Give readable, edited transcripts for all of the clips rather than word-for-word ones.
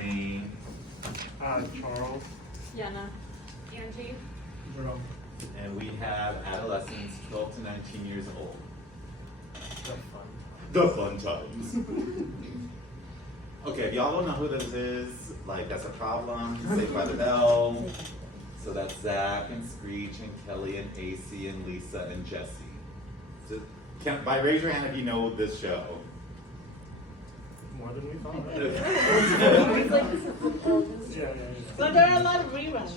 Jeremy. Charles. Yana. Angie. Jerome. And we have adolescents 12 to 19 years old. The fun. The fun times. Okay, if y'all don't know who this is, like that's a problem. Saved by the Bell. So that's Zach and Screech and Kelly and AC and Lisa and Jesse. So, raise your hand if you know this show. More than we thought. Yeah. So there are a lot of reruns.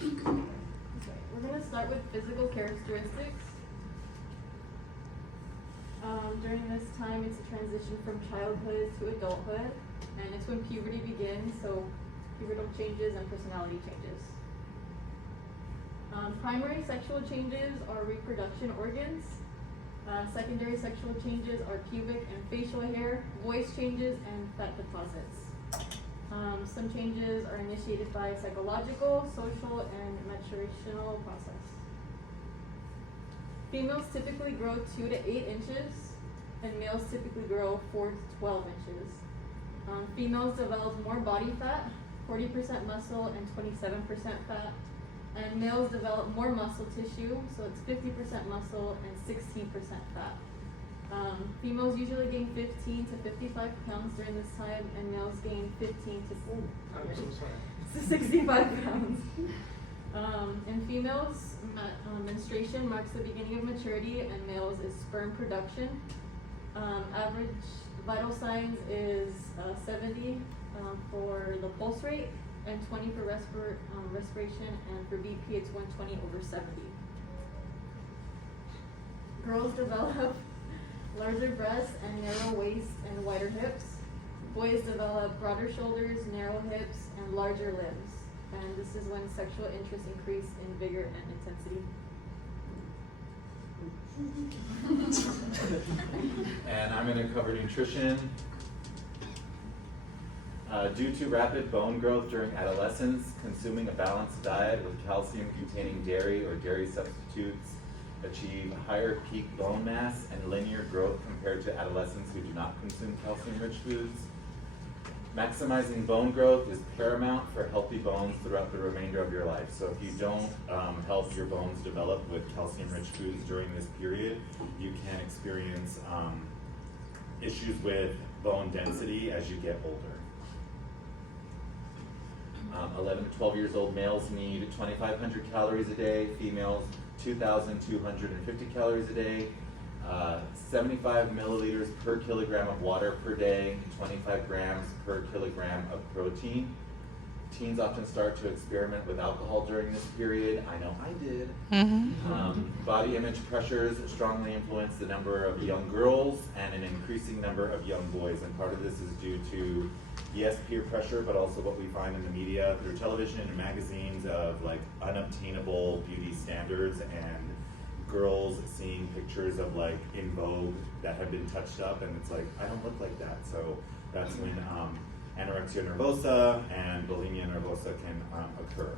We're going to start with physical characteristics. During this time, it's a transition from childhood to adulthood, and it's when puberty begins, so pubertal changes and personality changes. Primary sexual changes are reproduction organs. Secondary sexual changes are pubic and facial hair, voice changes, and fat deposits. Some changes are initiated by psychological, social, and maturational process. Females typically grow 2 to 8 inches, and males typically grow 4 to 12 inches. Females develop more body fat, 40% muscle and 27% fat, and males develop more muscle tissue, so it's 50% muscle and 16% fat. Females usually gain 15 to 55 pounds during this time, and males gain 15 I'm so sorry. to 65 pounds. In females, menstruation marks the beginning of maturity, and males is sperm production. Average vital signs is 70 for the pulse rate, and 20 for respiration, and for BP it's 120 over 70. Girls develop larger breasts and narrow waist and wider hips. Boys develop broader shoulders, narrow hips, and larger limbs. And this is when sexual interest increase in vigor and intensity. And I'm going to cover nutrition. Due to rapid bone growth during adolescence, consuming a balanced diet with calcium-containing dairy or dairy substitutes achieve higher peak bone mass and linear growth compared to adolescents who do not consume calcium-rich foods. Maximizing bone growth is paramount for healthy bones throughout the remainder of your life. So if you don't help your bones develop with calcium-rich foods during this period, you can experience issues with bone density as you get older. 11 to 12 years old males need 2,500 calories a day, females 2,250 calories a day, 75 milliliters per kilogram of water per day, 25 grams per kilogram of protein. Teens often start to experiment with alcohol during this period. I know I did. Body image pressures strongly influence the number of young girls and an increasing number of young boys. And part of this is due to, yes, peer pressure, but also what we find in the media through television and magazines of like unobtainable beauty standards and girls seeing pictures of like in Vogue that have been touched up, and it's like, I don't look like that. So that's when anorexia nervosa and bulimia nervosa can occur.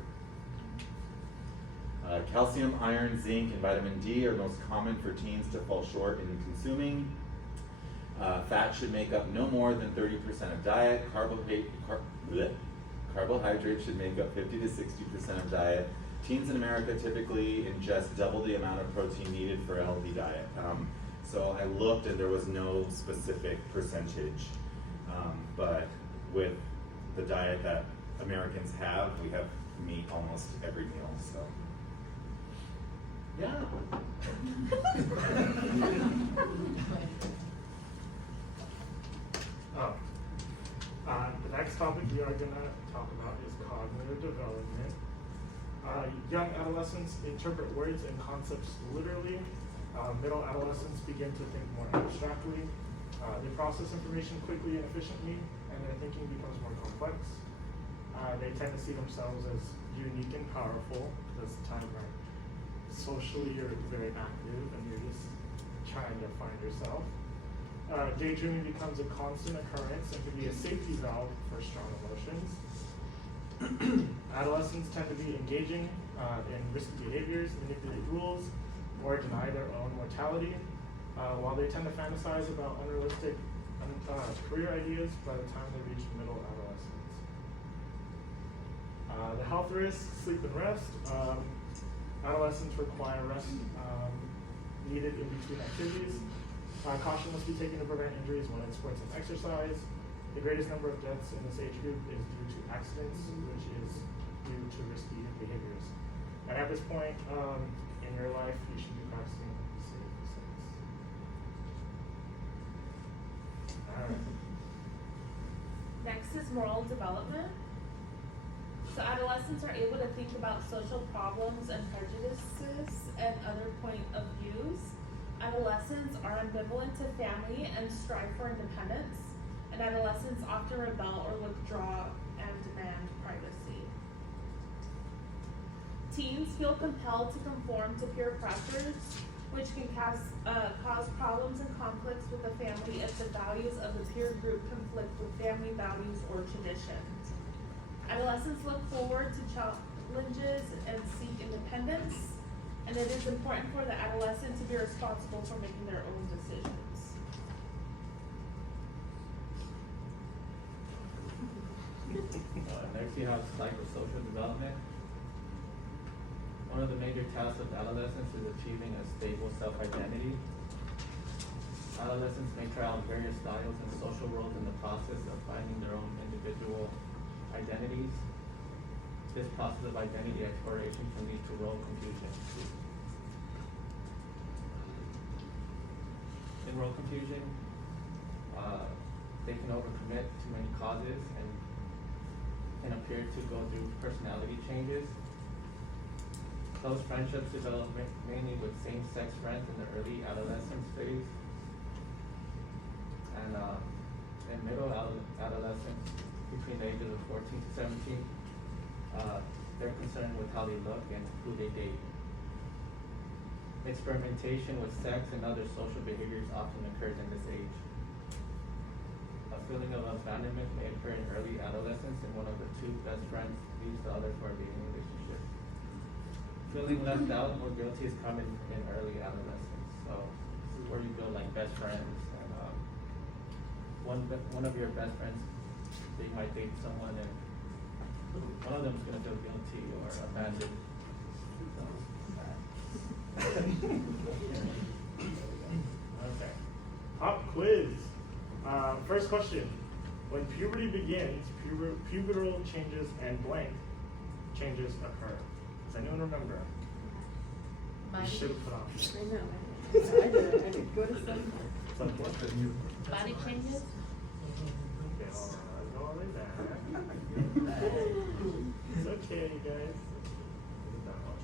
Calcium, iron, zinc, and vitamin D are most common for teens to fall short in consuming. Fat should make up no more than 30% of diet. Carbohydrates should make up 50 to 60% of diet. Teens in America typically ingest double the amount of protein needed for a healthy diet. So I looked and there was no specific percentage, but with the diet that Americans have, we have meat almost every meal, so. Yeah. The next topic we are going to talk about is cognitive development. Young adolescents interpret words and concepts literally. Middle adolescents begin to think more abstractly. They process information quickly and efficiently, and their thinking becomes more complex. They tend to see themselves as unique and powerful. That's the time where socially you're very active and you're just trying to find yourself. Daydreaming becomes a constant occurrence and can be a safety valve for strong emotions. Adolescents tend to be engaging in risky behaviors, manipulate rules, or deny their own mortality, while they tend to fantasize about unrealistic career ideas by the time they reach middle adolescence. health risks, sleep and rest. Adolescents require rest needed in between activities. Caution must be taken to prevent injuries when in sports and exercise. The greatest number of deaths in this age group is due to accidents, which is due to risky behaviors. And at this point in your life, you should be practicing safe sex. Alright. Next is moral development. So adolescents are able to think about social problems and prejudices and other point of views. Adolescents are ambivalent to family and strive for independence. And adolescents often rebel or withdraw and demand privacy. Teens feel compelled to conform to peer pressures, which can cause problems and conflicts with the family if the values of the peer group conflict with family values or traditions. Adolescents look forward to challenges and seek independence, and it is important for the adolescent to be responsible for making their own decisions. Next you have psychosocial development. One of the major tasks of adolescence is achieving a stable self-identity. Adolescents may try out various styles and social roles in the process of finding their own individual identities. This process of identity exploration can lead to role confusion. In role confusion, they can overcommit to many causes and can appear to go through personality changes. Close friendships develop mainly with same-sex friends in the early adolescence phase. And in middle adolescence, between the ages of 14 to 17, they're concerned with how they look and who they date. Experimentation with sex and other social behaviors often occurs in this age. A feeling of abandonment may occur in early adolescence, and one of the two best friends leaves the other for a dating relationship. Feeling left out or guilty is common in early adolescence. So this is where you build like best friends, and one of your best friends, they might date someone, and one of them is gonna feel guilty or abandoned. Okay. Pop quiz. First question. When puberty begins, pubertal changes and blank changes occur. Does anyone remember? You should have put on. I know. I did. Go to some. Body changes? Okay, hold on. Go like that. It's okay, you guys. Is it that one?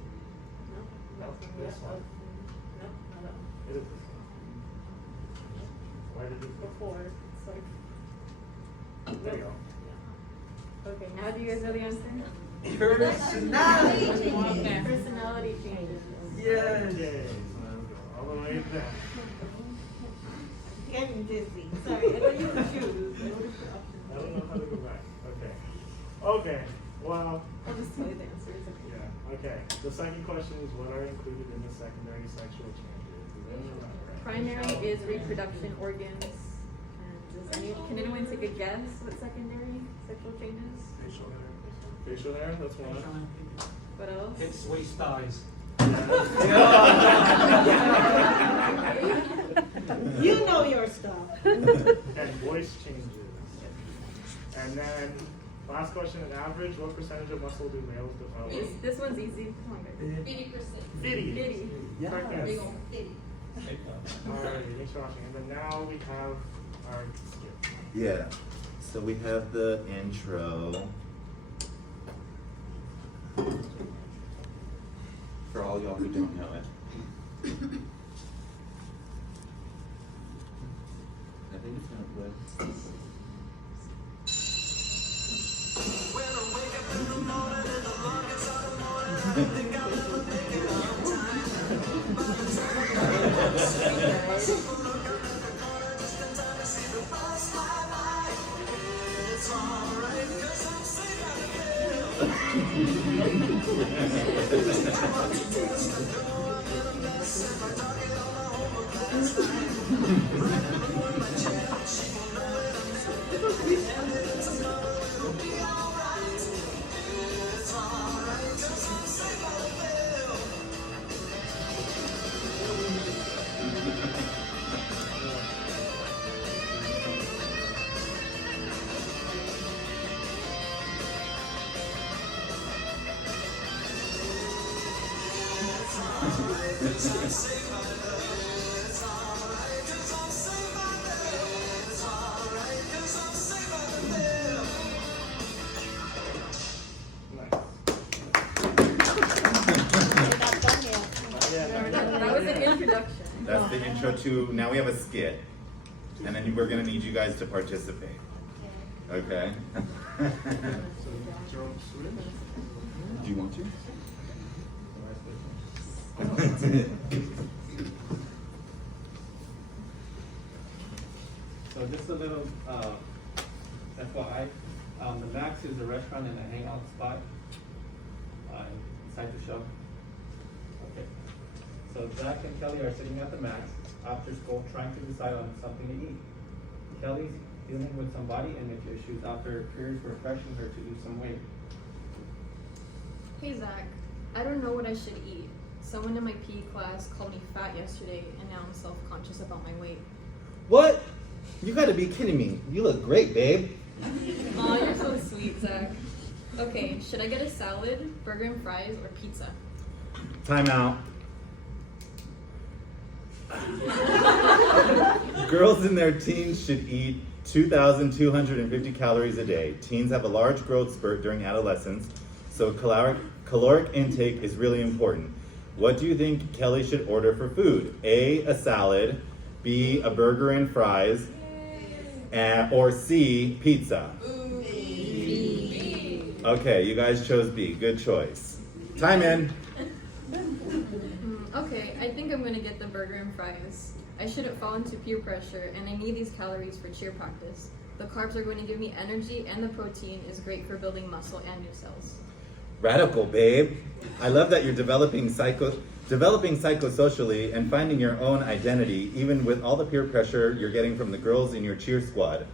No, this one. No, not that one. It is this one. Why did it Before, it's like. There you go. Okay, now do you guys know the answer? Personality. Personality changes. Yes. Okay, so let's go all the way down. Getting dizzy. Sorry, I thought you would choose. I would have put options. I don't know how to go back. Okay. Okay, well, I'll just tell you the answer. It's okay. yeah, okay. The second question is what are included in the secondary sexual changes? Does anyone remember? Primary is reproduction organs. And can anyone take a guess what secondary sexual changes? Facial hair, that's one. What else? Hips, waist, thighs. You know your stuff. And voice changes. And then, last question, an average, what percentage of muscle do males develop? This one's easy. Come on, guys. 80%. 50. Diddy. Correct Big answer. ol' kitty. Alrighty, thanks for watching. And then now we have our skip. Yeah, so we have the intro. For all y'all who don't know it. I think it's gonna play. That was an introduction. That's the intro to, now we have a skit. And then we're gonna need you guys to participate. Okay? So, Jerome Sweden? Do you want to? So just a little, FYI, the Max is a restaurant and a hangout spot, inside the show. Okay. So Zach and Kelly are sitting at the Max after school trying to decide on something to eat. Kelly's dealing with some body image issues after her peers were pressuring her to lose some weight. Hey Zach, I don't know what I should eat. Someone in my PE class called me fat yesterday, and now I'm self-conscious about my weight. What? You gotta be kidding me. You look great, babe. Aw, you're so sweet, Zach. Okay, should I get a salad, burger and fries, or pizza? Time out. Girls in their teens should eat 2,250 calories a day. Teens have a large growth spurt during adolescence, so caloric intake is really important. What do you think Kelly should order for food? A salad, B, a burger and fries, or C, pizza? Okay, you guys chose B. Good choice. Time in. Okay, I think I'm gonna get the burger and fries. I shouldn't fall into peer pressure, and I need these calories for cheer practice. The carbs are going to give me energy, and the protein is great for building muscle and new cells. Radical, babe. I love that you're developing psychosocially and finding your own identity, even with all the peer pressure you're getting from the girls in your cheer squad.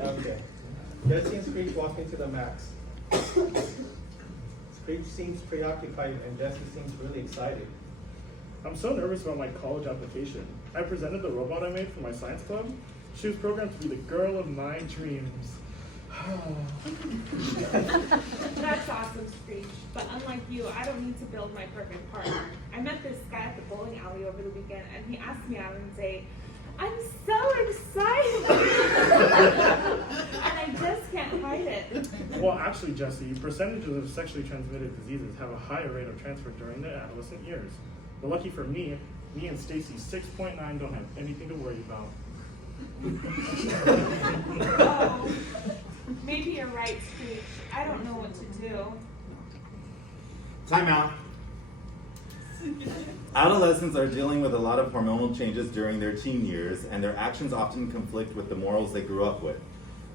Okay. Jesse and Screech walk into the Max. Screech seems preoccupied and Jesse seems really excited. I'm so nervous about my college application. I presented the robot I made for my science club. She was programmed to be the girl of my dreams. That's awesome, Screech. But unlike you, I don't need to build my perfect partner. I met this guy at the bowling alley over the weekend, and he asked me out and say, "I'm so excited," and I just can't hide it. Well, actually, Jesse, percentages of sexually transmitted diseases have a higher rate of transfer during the adolescent years. But lucky for me and Stacy 6.9 don't have anything to worry about. Oh, maybe you're right, Screech. I don't know what to do. Time out. Adolescents are dealing with a lot of hormonal changes during their teen years, and their actions often conflict with the morals they grew up with.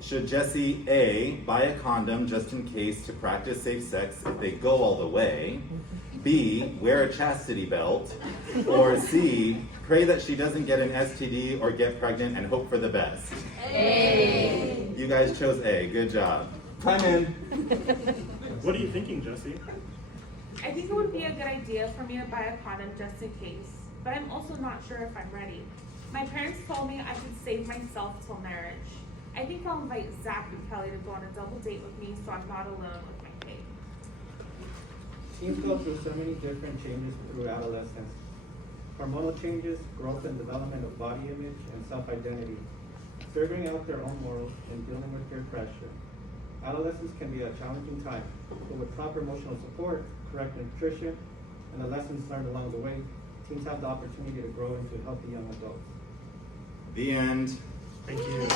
Should Jesse A, buy a condom just in case to practice safe sex if they go all the way? B, wear a chastity belt? Or C, pray that she doesn't get an STD or get pregnant and hope for the best? A. You guys chose A. Good job. Time in. What are you thinking, Jesse? I think it would be a good idea for me to buy a condom just in case, but I'm also not sure if I'm ready. My parents told me I should save myself till marriage. I think I'll invite Zach and Kelly to go on a double date with me so I'm not alone with my kid. Teens go through so many different changes through adolescence. Hormonal changes, growth and development of body image and self-identity, figuring out their own morals, and dealing with peer pressure. Adolescence can be a challenging time, but with proper emotional support, correct nutrition, and the lessons learned along the way, teens have the opportunity to grow into healthy young adults. The end. Thank you.